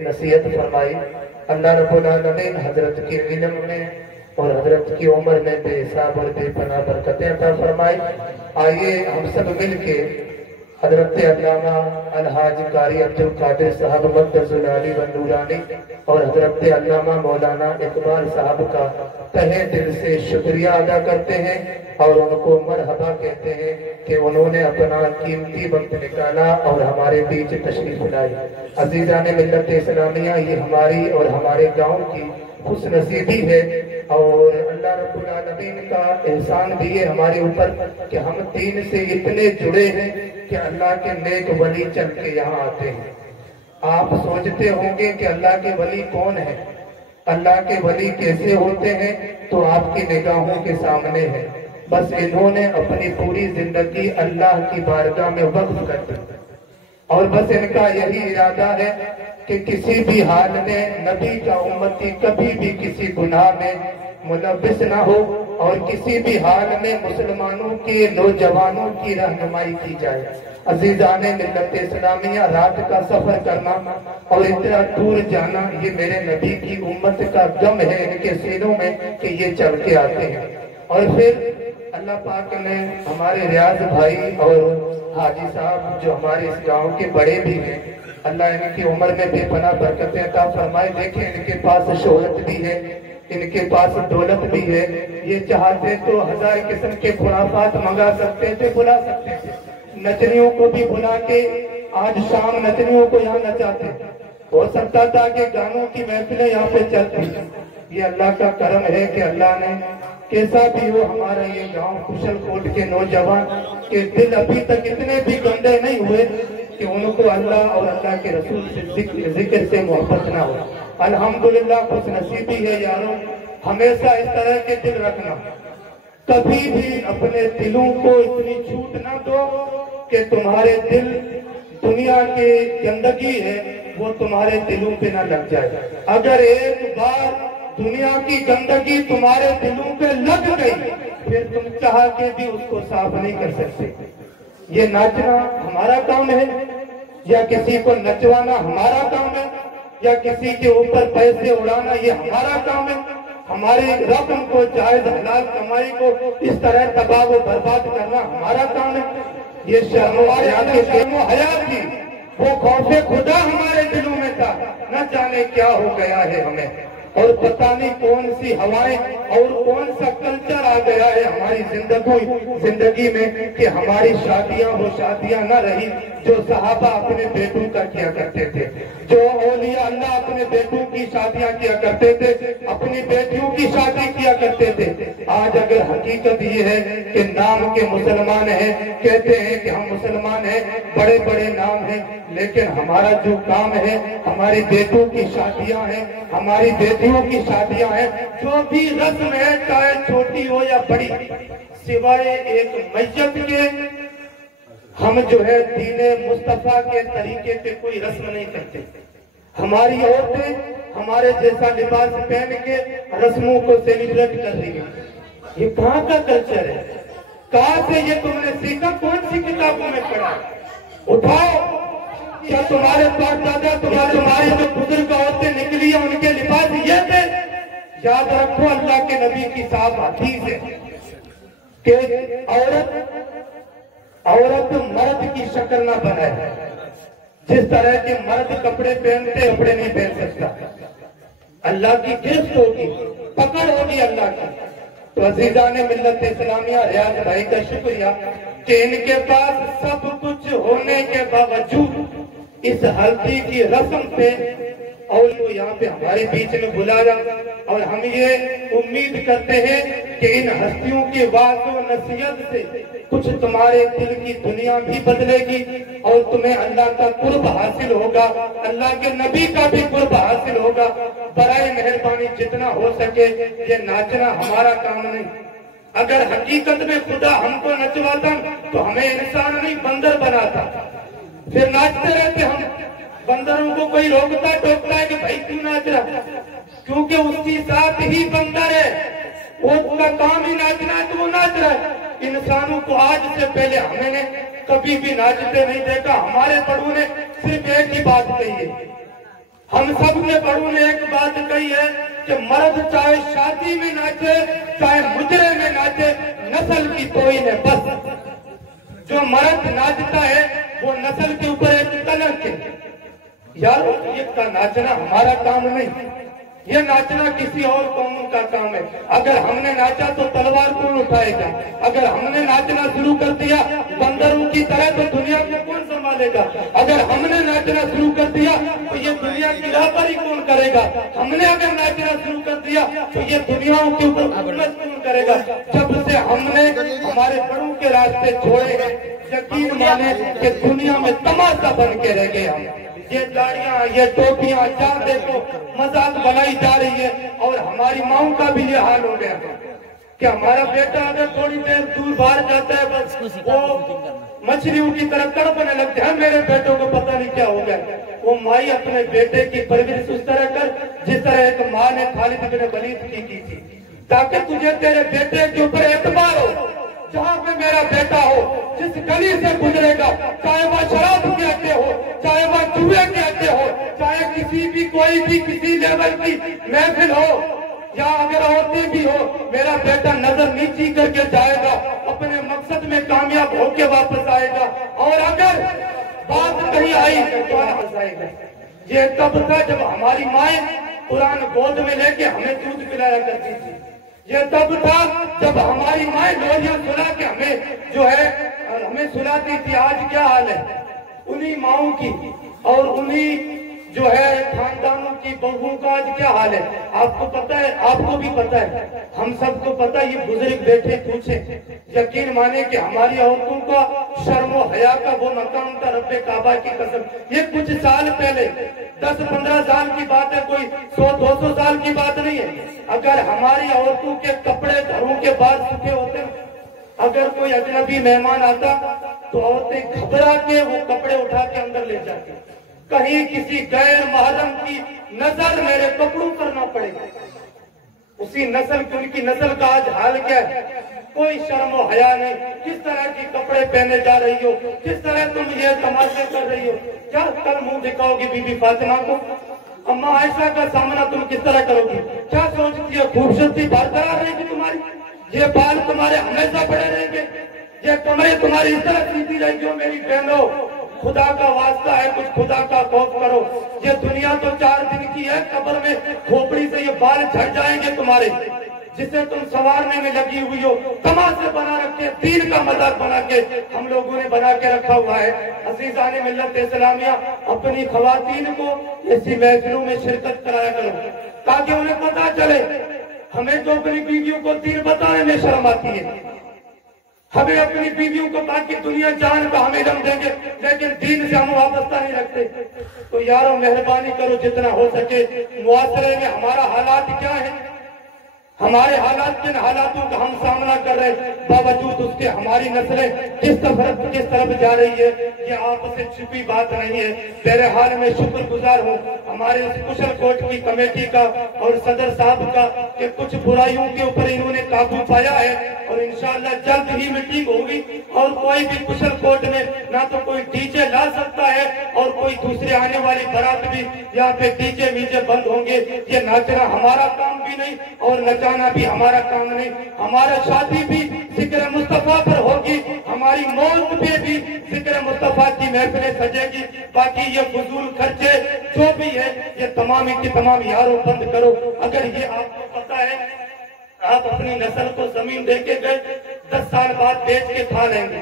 نصیحت فرمائی۔ اللہ رب العالمین حضرت کی علم میں اور حضرت کی عمر میں بے حساب اور بے پناہ برکتیں عطا فرمائی۔ آئیے ہم سب مل کے حضرت علامہ الحاج قاری عبدالقادر صاحب مقدس العالی و نورانی اور حضرت علامہ مولانا اقبال صاحب کا تہہ دل سے شکریہ ادا کرتے ہیں اور ان کو مرحبا کہتے ہیں کہ انہوں نے اپنا قیمتی وقت نکالا اور ہمارے بیچ تشریف لائی۔ عزیزان ملت اسلامیہ، یہ ہماری اور ہمارے گاؤں کی خوش نصیبی ہے اور اللہ رب العالمین کا احسان بھی ہے ہمارے اوپر کہ ہم دین سے اتنے جڑے ہیں کہ اللہ کے نیک ولی چل کے یہاں آتے ہیں۔ آپ سوچتے ہوں گے کہ اللہ کے ولی کون ہے، اللہ کے ولی کیسے ہوتے ہیں، تو آپ کی نگاہوں کے سامنے ہے۔ بس انہوں نے اپنی پوری زندگی اللہ کی بارگاہ میں وقف کر دی اور بس ان کا یہی ارادہ ہے کہ کسی بھی حال میں نبی کا امتی کبھی بھی کسی گناہ میں ملوث نہ ہو اور کسی بھی حال میں مسلمانوں کے نوجوانوں کی رہنمائی کی جائے۔ عزیزان ملت اسلامیہ، رات کا سفر کرنا اور اتنا دور جانا یہ میرے نبی کی امت کا غم ہے ان کے سینوں میں کہ یہ چل کے آتے ہیں۔ اور پھر اللہ پاک نے ہمارے ریاض بھائی اور حاجی صاحب جو ہمارے اس گاؤں کے بڑے بھی ہیں، اللہ ان کی عمر میں بے پناہ برکتیں عطا فرمائے۔ دیکھیں ان کے پاس شہرت بھی ہے، ان کے پاس دولت بھی ہے، یہ چاہتے تو ہزار قسم کے خرافات منگا سکتے تھے، بلا سکتے تھے، نچنیوں کو بھی بلا کے آج شام نچنیوں کو یہاں نچاتے، ہو سکتا تھا کہ گانوں کی محفلیں یہاں پہ چلتی۔ یہ اللہ کا کرم ہے کہ اللہ نے کیسا بھی ہو ہمارا یہ گاؤں کشل کوٹ کے نوجوان کے دل ابھی تک اتنے بھی گندے نہیں ہوئے کہ ان کو اللہ اور اللہ کے رسول سے ذکر سے محبت نہ ہو۔ الحمدللہ خوش نصیبی ہے یاروں، ہمیشہ اس طرح کے دل رکھنا، کبھی بھی اپنے دلوں کو اتنی چھوٹ نہ دو کہ تمہارے دل دنیا کی گندگی ہے وہ تمہارے دلوں پہ نہ لگ جائے۔ اگر ایک بار دنیا کی گندگی تمہارے دلوں پہ لگ گئی پھر تم چاہ کے بھی اس کو صاف نہیں کر سکتے۔ یہ ناچنا ہمارا کام ہے یا کسی کو نچوانا ہمارا کام ہے یا کسی کے اوپر پیسے اڑانا یہ ہمارا کام ہے؟ ہماری رقم کو جائز حلال کمائی کو اس طرح تباہ و برباد کرنا ہمارا کام ہے؟ یہ شرم و حیا تھی، وہ خوف خدا ہمارے دلوں میں تھا، نہ جانے کیا ہو گیا ہے ہمیں، اور پتہ نہیں کون سی ہوائیں اور کون سا کلچر آ گیا ہے ہماری زندگی میں کہ ہماری شادیاں وہ شادیاں نہ رہی جو صحابہ اپنے بیٹوں کا کیا کرتے تھے، جو اولیاء اللہ اپنے بیٹوں کی شادیاں کیا کرتے تھے، اپنی بیٹیوں کی شادی کیا کرتے تھے۔ آج اگر حقیقت یہ ہے کہ نام کے مسلمان ہیں، کہتے ہیں کہ ہم مسلمان ہیں، بڑے بڑے نام ہیں، لیکن ہمارا جو کام ہے ہماری بیٹوں کی شادیاں ہیں، ہماری بیٹیوں کی شادیاں ہیں، جو بھی رسم ہے چاہے چھوٹی ہو یا بڑی، سوائے ایک میت کے ہم جو ہے دین مصطفیٰ کے طریقے پہ کوئی رسم نہیں کرتے۔ ہماری عورتیں ہمارے جیسا لباس پہن کے رسموں کو سیلیبریٹ کر رہی ہیں۔ یہ کہاں کا کلچر ہے؟ کہاں سے یہ تم نے سیکھا؟ کون سی کتابوں میں پڑھا؟ اٹھاؤ، کیا تمہارے پاس دادا تمہاری جو بزرگ عورتیں نکلی ہیں ان کے لباس یہ تھے؟ یاد رکھو اللہ کے نبی کی صاحب حدیث ہے کہ عورت مرد کی شکل نہ بنائے، جس طرح کے مرد کپڑے پہنتے کپڑے نہیں پہن سکتا، اللہ کی گرفت ہوگی، پکڑ ہوگی اللہ کی۔ تو عزیزان ملت اسلامیہ، ریاض بھائی کا شکریہ کہ ان کے پاس سب کچھ ہونے کے باوجود اس ہلدی کی رسم پہ اور وہ یہاں پہ ہمارے بیچ میں بلایا، اور ہم یہ امید کرتے ہیں کہ ان ہستیوں کی واعظ و نصیحت سے کچھ تمہارے دل کی دنیا بھی بدلے گی اور تمہیں اللہ کا قرب حاصل ہوگا، اللہ کے نبی کا بھی قرب حاصل ہوگا۔ برائے مہربانی جتنا ہو سکے یہ ناچنا ہمارا کام نہیں۔ اگر حقیقت میں خدا ہم کو نچواتا تو ہمیں انسان نہیں بندر بناتا، پھر ناچتے رہتے ہم۔ بندروں کو کوئی روکتا ٹوکتا ہے کہ بھائی کیوں ناچ رہا؟ کیونکہ اس کی ذات ہی بندر ہے، وہ اس کا کام ہی ناچنا ہے تو وہ ناچ رہا ہے۔ انسانوں کو آج سے پہلے ہمیں نے کبھی بھی ناچتے نہیں دیکھا۔ ہمارے بڑوں نے صرف ایک ہی بات کہی ہے ہم سب کے بڑوں نے ایک بات کہی ہے کہ مرد چاہے شادی میں ناچے چاہے مجرے میں ناچے، نسل کی توہین ہے بس۔ جو مرد ناچتا ہے وہ نسل کے اوپر ایک کلنک ہے۔ یار یہ ناچنا ہمارا کام نہیں، یہ ناچنا کسی اور قوم کا کام ہے۔ اگر ہم نے ناچا تو تلوار کون اٹھائے گا؟ اگر ہم نے ناچنا شروع کر دیا بندروں کی طرح تو دنیا کو کون سنبھالے گا؟ اگر ہم نے ناچنا شروع کر دیا تو یہ دنیا کی راہبری کون کرے گا؟ ہم نے اگر ناچنا شروع کر دیا تو یہ دنیاؤں کے اوپر حکومت کون کرے گا؟ جب سے ہم نے ہمارے بڑوں کے راستے چھوڑے ہیں، یقین مانے کہ دنیا میں تماشا بن کے رہ گئے ہم۔ یہ داڑیاں، یہ ٹوپیاں، جہاں دیکھو مذاق بنائی جا رہی ہے، اور ہماری ماؤں کا بھی یہ حال ہو گیا کہ ہمارا بیٹا اگر تھوڑی دیر دور باہر جاتا ہے بس وہ مچھلیوں کی طرح تڑپنے لگتے ہیں۔ میرے بیٹوں کو پتہ نہیں کیا ہو گیا۔ وہ مائی اپنے بیٹے کی پرورش اس طرح کر جس طرح ایک ماں نے خالد بن ولید کی تھی، تاکہ تجھے تیرے بیٹے کے اوپر اعتبار ہو۔ جہاں پہ میرا بیٹا ہو، جس گلی سے گزرے گا، چاہے وہ شراب کے اڈے ہو، چاہے وہ جوئے کے اڈے ہو، چاہے کسی بھی کوئی بھی کسی لیول کی محفل ہو، یا اگر عورتیں بھی ہو، میرا بیٹا نظر نیچی کر کے جائے گا، اپنے مقصد میں کامیاب ہو کے واپس آئے گا۔ اور اگر بات کہیں آئی تو واپس آئے گا۔ یہ تب تھا جب ہماری مائیں قرآن گود میں لے کے ہمیں دودھ پلایا کرتی تھی۔ یہ تب تھا جب ہماری مائیں لوریاں سنا کے ہمیں سناتی تھی۔ آج کیا حال ہے انہی ماؤں کی اور انہی خاندانوں کی بہوؤں کا آج کیا حال ہے؟ آپ کو پتہ ہے، آپ کو بھی پتہ ہے، ہم سب کو پتہ ہے۔ یہ بزرگ بیٹھے پوچھیں، یقین مانے کہ ہماری عورتوں کا شرم و حیا کا وہ مقام تھا، رب کعبہ کی قسم۔ یہ کچھ سال پہلے 10-15 سال کی بات ہے، کوئی 100-200 سال کی بات نہیں ہے۔ اگر ہماری عورتوں کے کپڑے گھروں کے باہر سوکھے ہوتے، اگر کوئی اجنبی مہمان آتا تو عورتیں گھبرا کے وہ کپڑے اٹھا کے اندر لے جاتی، کہیں کسی غیر محرم کی نظر میرے کپڑوں پر نہ پڑے۔ اسی نسل کی، ان کی نسل کا آج حال کیا ہے؟ کوئی شرم و حیا نہیں۔ کس طرح کی کپڑے پہنے جا رہی ہو، کس طرح تم یہ تماشے کر رہی ہو۔ کیا کل منہ دکھاؤ گی بی بی فاطمہ کو؟ اماں عائشہ کا سامنا تم کس طرح کرو گی؟ کیا سوچتی ہے خوبصورتی برقرار رہے گی تمہاری؟ یہ بال تمہارے ہمیشہ بڑے رہیں گے؟ یہ کمریں تمہاری اس طرح سیدھی رہیں گی؟ میری بہنوں، خدا کا واسطہ ہے، کچھ خدا کا خوف کرو۔ یہ دنیا تو 4 دن کی ہے، قبر میں کھوپڑی سے یہ بال جھڑ جائیں گے تمہارے، جسے تم سنوارنے میں لگی ہوئی ہو۔ تماشے بنا رکھے، دین کا مذاق بنا کے ہم لوگوں نے بنا کے رکھا ہوا ہے۔ عزیزان ملت اسلامیہ، اپنی خواتین کو ایسی محفلوں میں شرکت کرایا کرو تاکہ انہیں پتا چلے۔ ہمیں تو اپنی بیویوں کو دین بتانے میں شرم آتی ہے، ہمیں اپنی بیویوں کو باقی دنیا جان کا ہمیں علم دیں گے لیکن دین سے ہم وابستہ نہیں رکھتے۔ تو یارو مہربانی کرو، جتنا ہو سکے معاشرے میں ہمارا حالات کیا ہے، ہمارے حالات کن حالاتوں کا ہم سامنا کر رہے ہیں، باوجود اس کے ہماری نسلیں کس طرف جا رہی ہے، یہ آپ سے چھپی بات نہیں ہے۔ بہرحال میں شکر گزار ہوں ہمارے اس کشل کوٹ کی کمیٹی کا اور صدر صاحب کا کہ کچھ برائیوں کے اوپر انہوں نے قابو پایا ہے، اور انشاءاللہ جلد ہی میٹنگ ہوگی، اور کوئی بھی کشل کوٹ میں نہ تو کوئی ڈی جے لا سکتا ہے اور کوئی دوسرے آنے والی برات بھی یہاں پہ ڈی جے ویجے بند ہوں گے۔ یہ ناچنا ہمارا کام بھی نہیں اور نچانا بھی ہمارا کام نہیں۔ ہمارا شادی بھی ذکر مصطفیٰ پر ہوگی، ہماری موت پہ بھی ذکر مصطفیٰ کی محفلیں سجے گی۔ باقی یہ فضول خرچے جو بھی ہے یہ تمام کی تمام یاروں بند کرو۔ اگر یہ آپ کو پتا ہے آپ اپنی نسل کو زمین دے کے گئے، 10 سال بعد بیچ کے کھا لیں گے،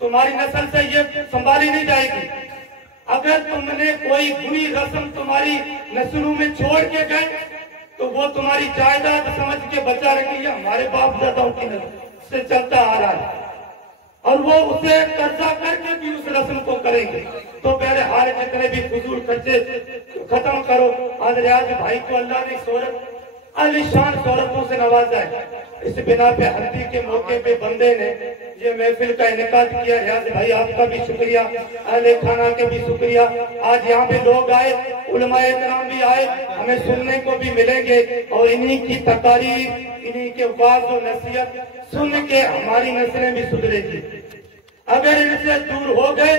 تمہاری نسل سے یہ سنبھالی نہیں جائے گی۔ اگر تم نے کوئی بری رسم تمہاری نسلوں میں چھوڑ کے گئے تو وہ تمہاری جائیداد سمجھ کے بچا رکھیں گے۔ ہمارے باپ داداؤں کی نسل سے چلتا آ رہا ہے اور وہ اسے قرضہ کر کے بھی اس رسم کو کریں گے۔ تو بہرحال جتنے بھی فضول خرچے ختم کرو۔ آج ریاض بھائی کو اللہ نے عالی شان شہرتوں سے نوازا ہے۔ اس بنا پہ ہلدی کے موقع پہ بندے نے یہ محفل کا انعقاد کیا۔ ریاض بھائی آپ کا بھی شکریہ، اہل خانہ کے بھی شکریہ۔ آج یہاں پہ لوگ آئے، علماء کرام بھی آئے، ہمیں سننے کو بھی ملیں گے، اور انہی کی تقاریر، انہی کے واعظ و نصیحت سن کے ہماری نسلیں بھی سدھرے گی۔ اگر ان سے دور ہو گئے